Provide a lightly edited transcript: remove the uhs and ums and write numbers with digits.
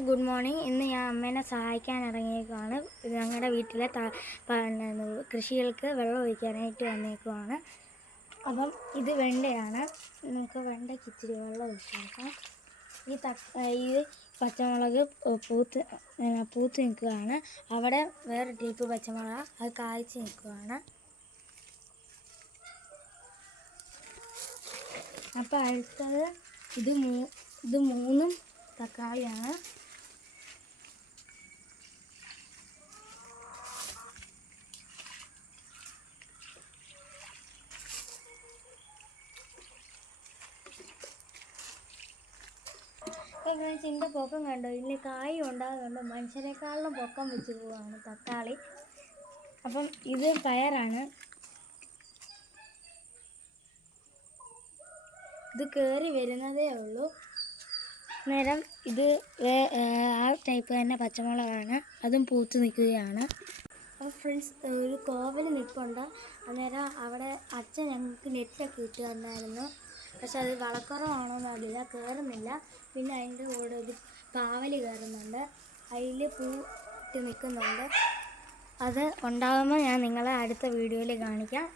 Friends, good morning. ഇന്ന് ഞാൻ അമ്മേനെ സഹായിക്കാൻ ഇറങ്ങിയേക്കുവാണ്. ഞങ്ങളുടെ വീട്ടിലെ കൃഷികൾക്ക് വെള്ളം ഒഴിക്കാനായിട്ട് വന്നേക്കുവാണ്. അപ്പം ഇത് വെണ്ടയാണ്. നമുക്ക് വെണ്ടയ്ക്ക് ഇച്ചിരി വെള്ളം ഒഴിച്ചേക്കാം. ഈ പച്ചമുളക് പൂത്ത് നിൽക്കുകയാണ്. അവിടെ വേറെ ടൈപ്പ് പച്ചമുളക്, അത് കായ്ച്ച് നിൽക്കുകയാണ്. അപ്പോൾ അടുത്തത് ഇത് മൂന്നും തക്കാളിയാണ്. ഇതിൻ്റെ പൊക്കം കണ്ടോ? ഇതിന് കായ് ഉണ്ടാകുന്നുണ്ട്. മനുഷ്യരെക്കാളും പൊക്കം വെച്ച് പോവാണ് തക്കാളി. അപ്പം ഇത് പയറാണ്. ഇത് കയറി വരുന്നതേ ഉള്ളൂ. നേരം ഇത് ആ ടൈപ്പ് തന്നെ പച്ചമുളകാണ്. അതും പൂത്ത് നിൽക്കുകയാണ്. അപ്പോൾ ഫ്രണ്ട്സ്, ഒരു കോവൽ നിൽപ്പുണ്ട്. അന്നേരം അവിടെ അച്ഛൻ ഞങ്ങൾക്ക് നെറ്റൊക്കെ ഇട്ട് തന്നായിരുന്നു. പക്ഷെ അത് വളക്കുറവാണോന്ന് അറിയില്ല, കയറുന്നില്ല. പിന്നെ അതിൻ്റെ കൂടെ ഒരു പാവൽ കയറുന്നുണ്ട്. അതിൽ പൂ ഇട്ട് നിൽക്കുന്നുണ്ട്. അത് ഉണ്ടാകുമ്പോൾ ഞാൻ നിങ്ങളെ അടുത്ത വീഡിയോയിൽ കാണിക്കാം.